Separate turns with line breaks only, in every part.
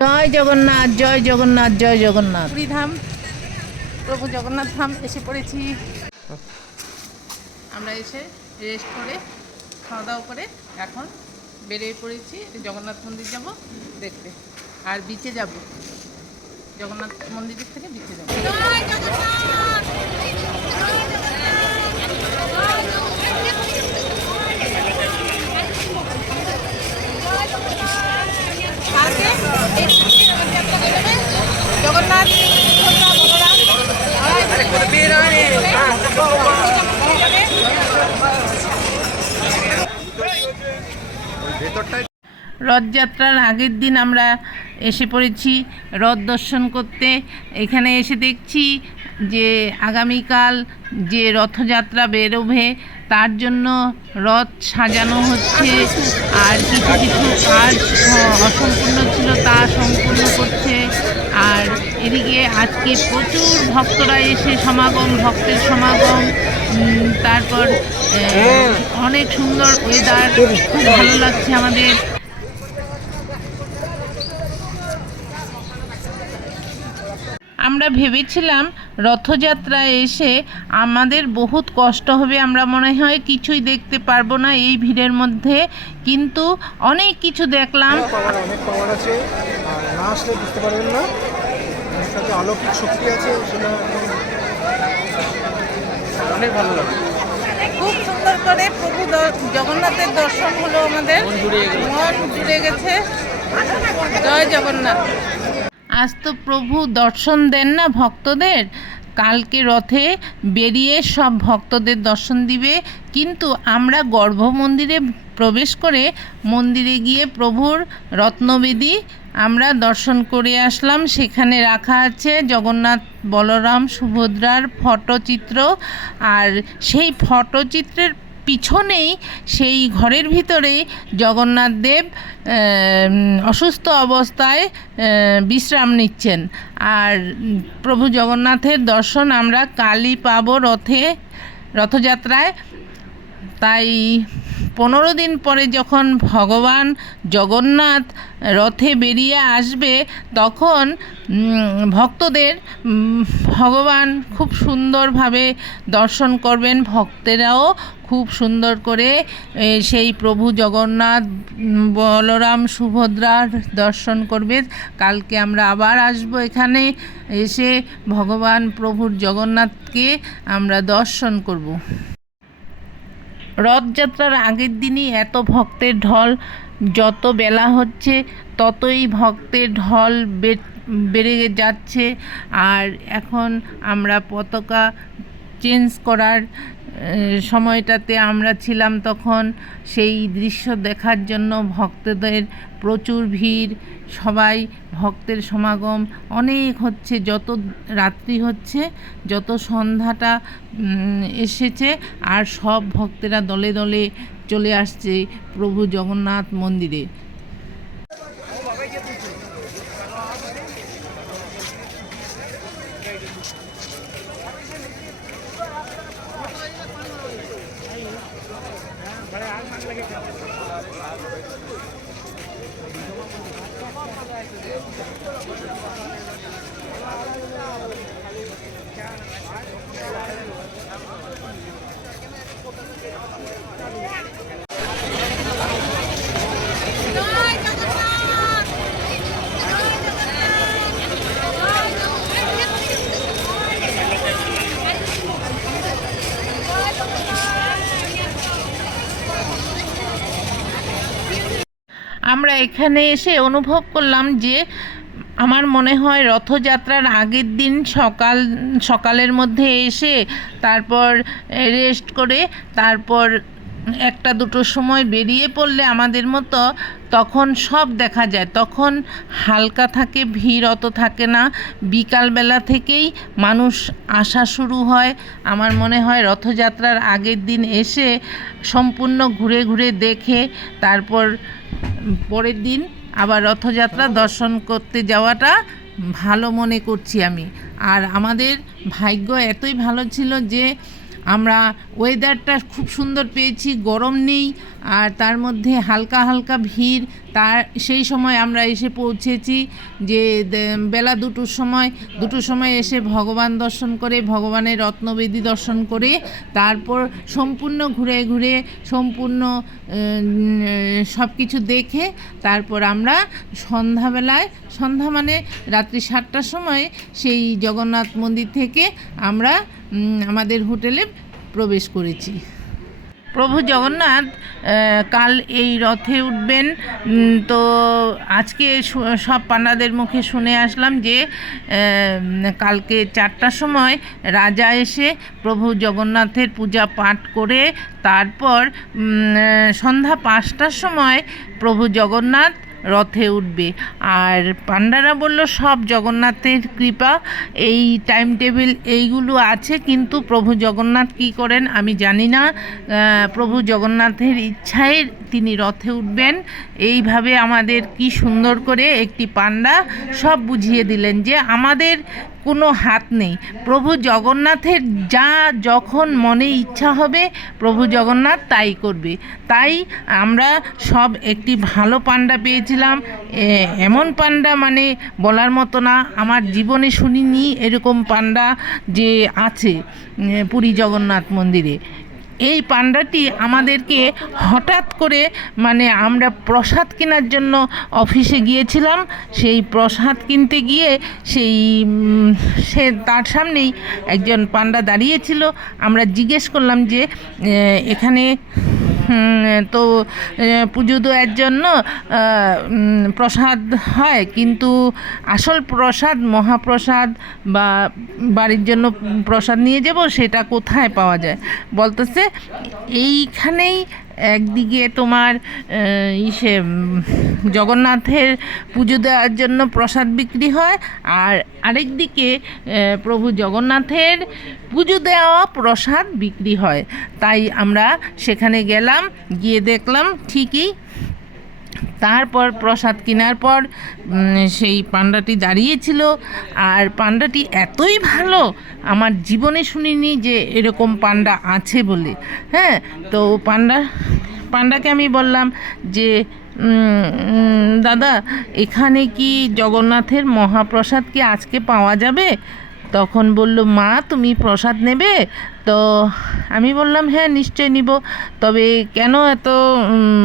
জয় জগন্নাথ জয় জগন্নাথ জয় জগন্নাথ।
ধাম প্রভু জগন্নাথ ধাম এসে পড়েছি। আমরা এসে রেস্ট করে খাওয়া দাওয়া করে এখন বেরিয়ে পড়েছি জগন্নাথ মন্দির যাব দেখতে। আর বিচে যাব। জগন্নাথ মন্দিরের থেকে বিচে যাব জগন্নাথ রথযাত্রার আগের দিন আমরা এসে পড়েছি রথ দর্শন করতে। এখানে এসে দেখছি যে আগামীকাল যে রথযাত্রা বেরোবে, তার জন্য রথ সাজানো হচ্ছে আর কিছু কিছু কাজ অসম্পূর্ণ ছিল তা সম্পূর্ণ করছে। আর এদিকে আজকে প্রচুর ভক্তরা এসে সমাগম, ভক্তের সমাগম। তারপর অনেক সুন্দর ওয়েদার খুব ভালো লাগছে আমাদের। আমরা ভেবেছিলাম রথযাত্রায় এসে আমাদের বহুত কষ্ট হবে আমরা মনে হয় কিছুই দেখতে পারব না এই ভিড়ের মধ্যে। কিন্তু অনেক কিছু দেখলাম।
অনেক পাওয়ার আছে না আসলে বুঝতে পারবেন না। সাথে অলৌকিক শক্তি আছে সেটা অনেক ভালো লাগে।
খুব সুন্দর করে প্রভু জগন্নাথের দর্শন হলো আমাদের। মন জুড়ে গেছে। জয় জগন্নাথ। আজ তো প্রভু দর্শন দেন না ভক্তদের। কালকে রথে বেরিয়ে সব ভক্তদের দর্শন দিবে। কিন্তু আমরা গর্ভ মন্দিরে প্রবেশ করে মন্দিরে গিয়ে প্রভুর রত্নবেদী আমরা দর্শন করে আসলাম। সেখানে রাখা আছে জগন্নাথ বলরাম সুভদ্রার ফটোচিত্র। আর সেই ফটোচিত্রের পিছনেই সেই ঘরের ভিতরে জগন্নাথ দেব অসুস্থ অবস্থায় বিশ্রাম নিচ্ছেন। আর প্রভু জগন্নাথের দর্শন আমরা কালী পাব রথে, রথযাত্রায় তাই পনেরো দিন পরে যখন ভগবান জগন্নাথ রথে বেরিয়ে আসবে, তখন ভক্তদের ভগবান খুব সুন্দরভাবে দর্শন করবেন। ভক্তেরাও খুব সুন্দর করে সেই প্রভু জগন্নাথ বলরাম, সুভদ্রার দর্শন করবে। কালকে আমরা আবার আসব এখানে, এসে ভগবান প্রভুর জগন্নাথকে আমরা দর্শন করব। রথযাত্রার আগের দিনই এত ভক্তের ঢল, যত বেলা হচ্ছে, ততই ভক্তের ঢল বেড়ে যাচ্ছে। আর এখন আমরা পতাকা চেঞ্জ করার সময়টাতে আমরা ছিলাম তখন সেই দৃশ্য দেখার জন্য ভক্তদের প্রচুর ভিড়, সবাই ভক্তের সমাগম। অনেক হচ্ছে, যত রাত্রি হচ্ছে, যত সন্ধ্যাটা এসেছে, আর সব ভক্তেরা দলে দলে চলে আসছে প্রভু জগন্নাথ মন্দিরে। আমরা এখানে এসে অনুভব করলাম যে আমার মনে হয় রথযাত্রার আগের দিন সকাল, সকালের মধ্যে এসে তারপর রেস্ট করে তারপর একটা দুটো সময় বেরিয়ে পড়লে আমাদের মতো তখন সব দেখা যায়। তখন হালকা থাকে, ভিড় অত থাকে না। বিকালবেলা থেকেই মানুষ আসা শুরু হয়। আমার মনে হয় রথযাত্রার আগের দিন এসে সম্পূর্ণ ঘুরে ঘুরে দেখে, তারপর পরের দিন আবার রথযাত্রা দর্শন করতে যাওয়াটা ভালো মনে করছি আমি। আর আমাদের ভাগ্য এতই ভালো ছিল যে আমরা ওয়েদারটা খুব সুন্দর পেয়েছি গরম নেই আর তার মধ্যে হালকা হালকা ভিড় তার সেই সময় আমরা এসে পৌঁছেছি যে বেলা দুটোর সময় দুটোর সময় এসে ভগবান দর্শন করে, ভগবানের রত্নবেদী দর্শন করে, তারপর সম্পূর্ণ ঘুরে ঘুরে, সম্পূর্ণ সব কিছু দেখে, তারপর আমরা সন্ধ্যাবেলায়, সন্ধ্যা মানে রাত্রি সাতটার সময় সেই জগন্নাথ মন্দির থেকে আমরা আমাদের হোটেলে প্রবেশ করেছি। প্রভু জগন্নাথ কাল এই রথে উঠবেন। তো আজকে সব পান্ডাদের মুখে শুনে আসলাম যে কালকে চারটার সময় রাজা এসে প্রভু জগন্নাথের পূজা পাঠ করে, তারপর সন্ধ্যা পাঁচটার সময় প্রভু জগন্নাথ রথে উঠবে। আর পান্ডারা বলল, সব জগন্নাথের কৃপা, এই টাইম টেবিল এইগুলো আছে, কিন্তু প্রভু জগন্নাথ কি করেন আমি জানি না। প্রভু জগন্নাথের ইচ্ছায় তিনি রথে উঠবেন। এইভাবে আমাদের কি সুন্দর করে একটি পান্ডা সব বুঝিয়ে দিলেন যে আমাদের কোনো হাত নেই। প্রভু জগন্নাথের যা যখন মনে ইচ্ছা হবে, প্রভু জগন্নাথ তাই করবে। তাই আমরা সব একটি ভালো পান্ডা পেয়েছিলাম। এমন পান্ডা মানে বলার মতো না, আমার জীবনে শুনিনি এরকম পান্ডা যে আছে পুরী জগন্নাথ মন্দিরে। এই পান্ডাটি আমাদেরকে হঠাৎ করে মানে আমরা প্রসাদ কেনার জন্য অফিসে গিয়েছিলাম। সেই প্রসাদ কিনতে গিয়ে সেই সে তার সামনেই একজন পান্ডা দাঁড়িয়েছিল আমরা জিজ্ঞেস করলাম যে এখানে তো পুজো দেওয়ার জন্য প্রসাদ হয়, কিন্তু আসল প্রসাদ, মহাপ্রসাদ বা বাড়ির জন্য প্রসাদ নিয়ে যাব, সেটা কোথায় পাওয়া যায়? বলতেছে, এইখানেই একদিকে তোমার ইসে জগন্নাথের পুজো দেওয়ার জন্য প্রসাদ বিক্রি হয়, আর আরেক দিকে প্রভু জগন্নাথের পুজো দেওয়া প্রসাদ বিক্রি হয়। তাই আমরা সেখানে গেলাম, গিয়ে দেখলাম ঠিকই তারপর প্রসাদ কেনার পর সেই পান্ডাটি দাঁড়িয়েছিল। আর পান্ডাটি এতই ভালো, আমার জীবনে শুনিনি যে এরকম পান্ডা আছে বলে। হ্যাঁ তো পান্ডা, পান্ডাকে আমি বললাম যে দাদা, এখানে কি জগন্নাথের মহাপ্রসাদ কি আজকে পাওয়া যাবে? তখন বলল, মা, তুমি প্রসাদ নেবে? তো আমি বললাম হ্যাঁ নিশ্চয় নিব। তবে কেন এত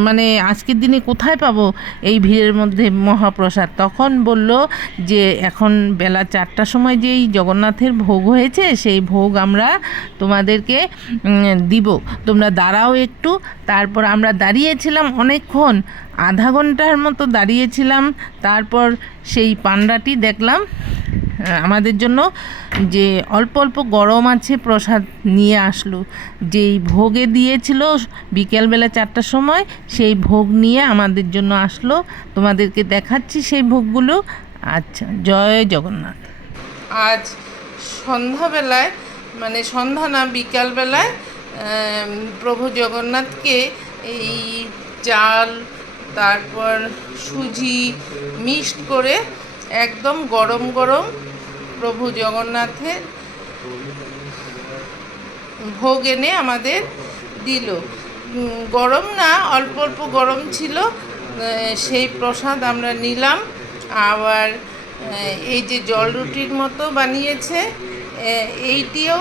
মানে আজকের দিনে কোথায় পাবো এই ভিড়ের মধ্যে মহাপ্রসাদ? তখন বলল যে, এখন বেলা চারটার সময় যেই জগন্নাথের ভোগ হয়েছে, সেই ভোগ আমরা তোমাদেরকে দিব। তোমরা দাঁড়াও একটু। তারপর আমরা দাঁড়িয়েছিলাম অনেকক্ষণ, আধা ঘণ্টার মতো দাঁড়িয়েছিলাম। তারপর সেই পান্ডাটি দেখলাম, আমাদের জন্য যে অল্প অল্প গরম আছে প্রসাদ নিয়ে আসলো। যেই ভোগে দিয়েছিল বিকেলবেলা চারটার সময়, সেই ভোগ নিয়ে আমাদের জন্য আসলো। তোমাদেরকে দেখাচ্ছি সেই ভোগগুলো। আচ্ছা জয় জগন্নাথ। আজ সন্ধ্যাবেলায় মানে সন্ধ্যা না, বিকালবেলায় প্রভু জগন্নাথকে এই চাল, তারপর সুজি মিক্সড করে একদম গরম গরম প্রভু জগন্নাথের ভোগ এনে আমাদের দিল। গরম না, অল্প অল্প গরম ছিল। সেই প্রসাদ আমরা নিলাম। আবার এই যে জল রুটির মতো বানিয়েছে এইটিও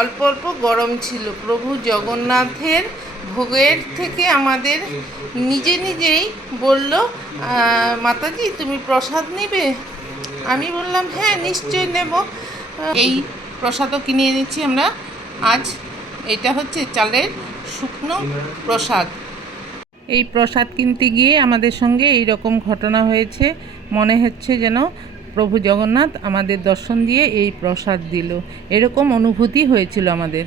অল্প অল্প গরম ছিল। প্রভু জগন্নাথের ভোগের থেকে আমাদের নিজে নিজেই বলল মাতাজি, তুমি প্রসাদ নেবে? আমি বললাম হ্যাঁ নিশ্চয়ই নেব। এই প্রসাদও কিনে এনেছি আমরা। আজ এটা হচ্ছে চালের শুকনো প্রসাদ। এই প্রসাদ কিনতে গিয়ে আমাদের সঙ্গে এই রকম ঘটনা হয়েছে। মনে হচ্ছে যেন প্রভু জগন্নাথ আমাদের দর্শন দিয়ে এই প্রসাদ দিল। এরকম অনুভূতি হয়েছিল আমাদের।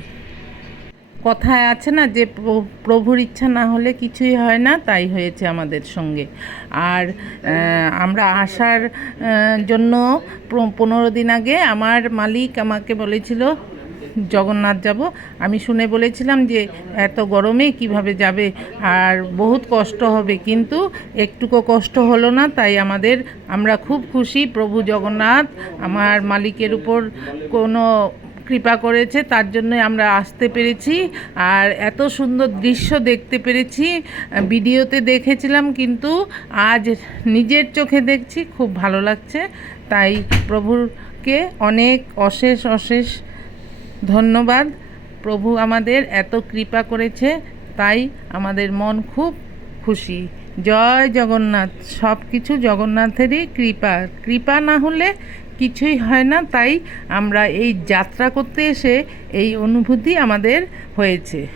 কথায় আছে না যে প্র- প্রভুর ইচ্ছা না হলে কিছুই হয় না, তাই হয়েছে আমাদের সঙ্গে। আর আমরা আসার জন্য পনেরো দিন আগে আমার মালিক আমাকে বলেছিল জগন্নাথ যাব। আমি শুনে বলেছিলাম যে এত গরমে কীভাবে যাবে আর বহুত কষ্ট হবে, কিন্তু একটুকু কষ্ট হলো না, তাই আমাদের আমরা খুব খুশি। প্রভু জগন্নাথ আমার মালিকের উপর কোনো কৃপা করেছে, তার জন্য আমরা আসতে পেরেছি। আর এত সুন্দর দৃশ্য দেখতে পেরেছি, ভিডিওতে দেখেছিলাম, কিন্তু আজ নিজের চোখে দেখছি, খুব ভালো লাগছে। তাই প্রভুরকে অনেক অশেষ অশেষ ধন্যবাদ। প্রভু আমাদের এত কৃপা করেছে, তাই আমাদের মন খুব খুশি। জয় জগন্নাথ সব কিছু জগন্নাথেরই কৃপা। কৃপা না হলে কিছুই হয় না, তাই আমরা এই যাত্রা করতে এসে এই অনুভূতি আমাদের হয়েছে।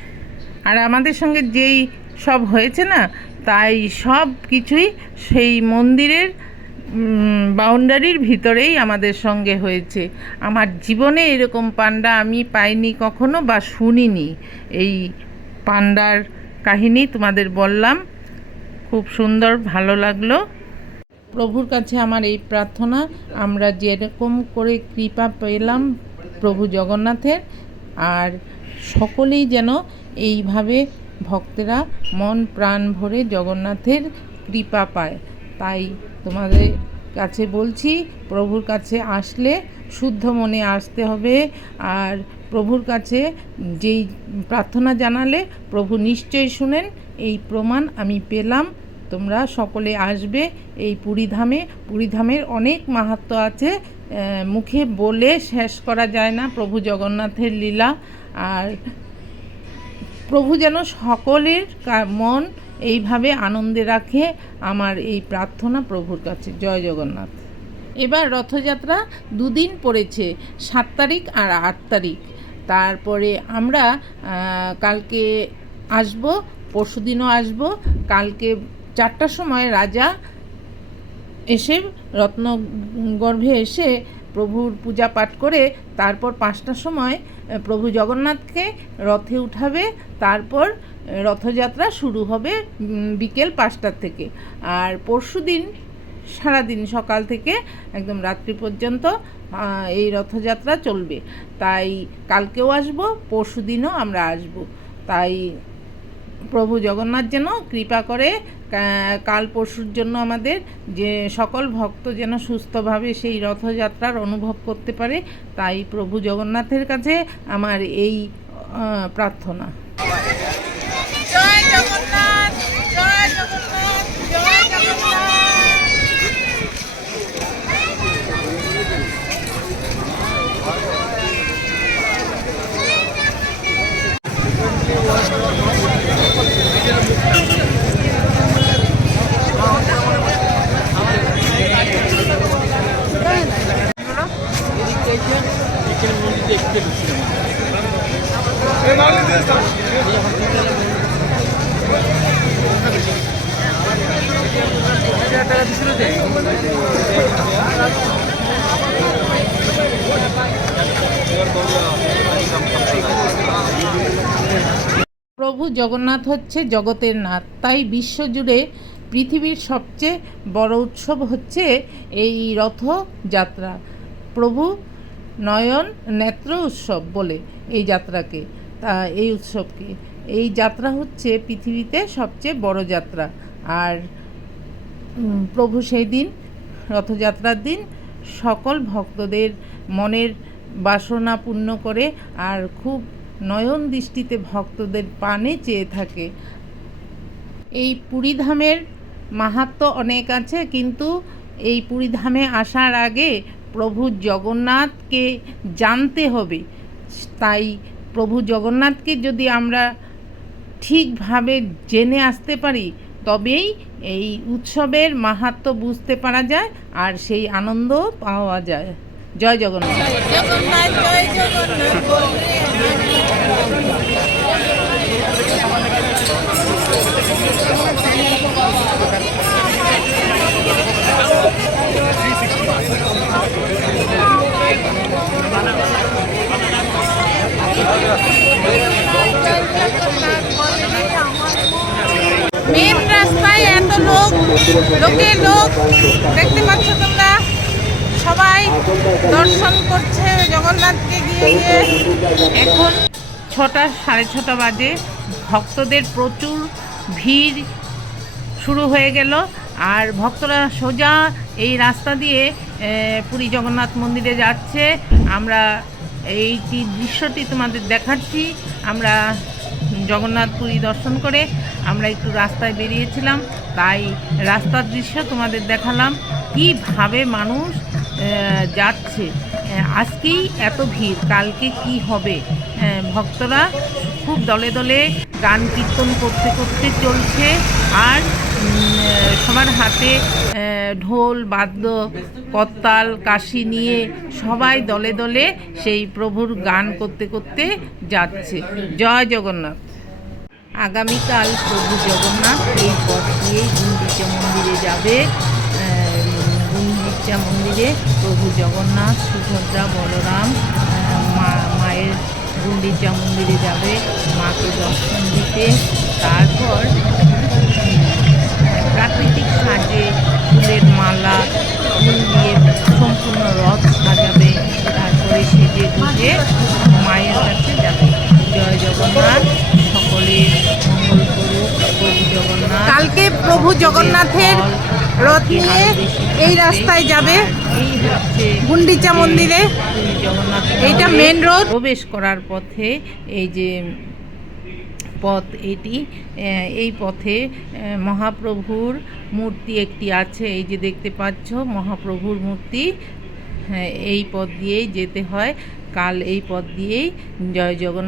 আর আমাদের সঙ্গে যেই সব হয়েছে না, তাই সব কিছুই সেই মন্দিরের বাউন্ডারির ভিতরেই আমাদের সঙ্গে হয়েছে। আমার জীবনে এরকম পান্ডা আমি পাইনি কখনো বা শুনিনি। এই পান্ডার কাহিনী তোমাদের বললাম। খুব সুন্দর, ভালো লাগল। প্রভুর কাছে আমার এই প্রার্থনা, আমরা যেরকম করে কৃপা পেলাম প্রভু জগন্নাথের, আর সকলেই যেন এইভাবে ভক্তেরা মন প্রাণ ভরে জগন্নাথের কৃপা পায়। তাই তোমাদের কাছে বলছি, প্রভুর কাছে আসলে শুদ্ধ মনে আসতে হবে। আর প্রভুর কাছে যেই প্রার্থনা জানালে, প্রভু নিশ্চয়ই শুনেন, এই প্রমাণ আমি পেলাম। তোমরা সকলে আসবে এই পুরীধামে পুরীধামের অনেক মাহাত্ম্য আছে। মুখে বলে শেষ করা যায় না প্রভু জগন্নাথের লীলা। আর প্রভু যেন সকলের মন এইভাবে আনন্দে রাখে আমার এই প্রার্থনা প্রভুর কাছে। জয় জগন্নাথ। এবার রথযাত্রা দুদিন পড়েছে, সাত তারিখ আর আট তারিখ। তারপরে আমরা কালকে আসব, পরশুদিনও আসব। কালকে চারটার সময় রাজা এসে, রত্নগর্ভে এসে প্রভুর পূজা পাঠ করে, তারপর পাঁচটার সময় প্রভু জগন্নাথকে রথে উঠাবে। তারপর রথযাত্রা শুরু হবে বিকেল পাঁচটার থেকে। আর পরশুদিন সারাদিন সকাল থেকে একদম রাত্রি পর্যন্ত এই রথযাত্রা চলবে। তাই কালকেও আসব পরশুদিনও আমরা আসব। তাই প্রভু জগন্নাথ যেন কৃপা করে কাল পরশুর জন্য আমাদের যে সকল ভক্ত যেন সুস্থভাবে সেই রথযাত্রার অনুভব করতে পারে, তাই প্রভু জগন্নাথের কাছে আমার এই প্রার্থনা।
জগন্নাথ
হচ্ছে জগতের নাথ। তাই বিশ্বজুড়ে পৃথিবীর সবচেয়ে বড় উৎসব হচ্ছে এই রথযাত্রা। প্রভু নয়ন নেত্র উৎসব বলে এই যাত্রাকে, তা এই উৎসবকে। এই যাত্রা হচ্ছে পৃথিবীতে সবচেয়ে বড় যাত্রা। আর প্রভু সেই দিন, রথযাত্রার দিন সকল ভক্তদের মনের বাসনা পূর্ণ করে আর খুব নয়ন দৃষ্টিতে ভক্তদের পানে চেয়ে থাকে। এই পুরীধামের মাহাত্ম্য অনেক আছে, কিন্তু এই পুরীধামে আসার আগে প্রভু জগন্নাথকে জানতে হবে। তাই প্রভু জগন্নাথকে যদি আমরা ঠিকভাবে জেনে আসতে পারি, তবেই এই উৎসবের মাহাত্ম্য বুঝতে পারা যায় আর সেই আনন্দ পাওয়া যায়। জয় জগন্নাথ।
জগন্নাথ, জয় জগন্নাথ। মেন রাস্তায় এত লোক লোকে লোক, দেখতে পাচ্ছ তোমরা? সবাই দর্শন করছে জগন্নাথকে গিয়ে
এখন ছটা, সাড়ে ছটা বাজে। ভক্তদের প্রচুর ভিড় শুরু হয়ে গেল। আর ভক্তরা সোজা এই রাস্তা দিয়ে পুরী জগন্নাথ মন্দিরে যাচ্ছে। আমরা এইটি দৃশ্যটি তোমাদের দেখাচ্ছি। আমরা জগন্নাথপুরী দর্শন করে আমরা একটু রাস্তায় বেরিয়েছিলাম, তাই রাস্তার দৃশ্য তোমাদের দেখালাম। কীভাবে মানুষ যাচ্ছে আজকেই এত ভিড়, কালকে কি হবে? ভক্তরা খুব দলে দলে গান কীর্তন করতে করতে চলছে, আর সবার হাতে ঢোল, বাদ্য করতাল কাশি নিয়ে সবাই দলে দলে সেই প্রভুর গান করতে করতে যাচ্ছে। জয় জগন্নাথ। আগামীকাল প্রভু জগন্নাথ এই পথ দিয়েই গুন্ডিচা মন্দিরে যাবে। গুন্ডিচা মন্দিরে প্রভু জগন্নাথ, সুভদ্রা, বলরাম মা, মায়ের গুন্ডিচা মন্দিরে যাবে। মাকে দর্শন দিতে। তারপর প্রাকৃতিক সাজে ফুলের মালা ফুল দিয়ে সম্পূর্ণ রথ সাজাবে তারপরে সেজে গুজে মায়ের কাছে যাবে। জয় জগন্নাথ সকলের মঙ্গল করুক প্রভু জগন্নাথ।
কালকে প্রভু জগন্নাথের রথ নিয়ে এই রাস্তায় যাবে। গুন্ডিচা মন্দিরে। এইটা মেন রোড
প্রবেশ করার পথে এই যে পথ এটি। এই পথে মহাপ্রভুর মূর্তি একটি আছে এই যে দেখতে পাচ্ছ মহাপ্রভুর মূর্তি। হ্যাঁ, এই পথ দিয়েই যেতে হয়। কাল এই পথ দিয়েই জয় জগন্নাথ।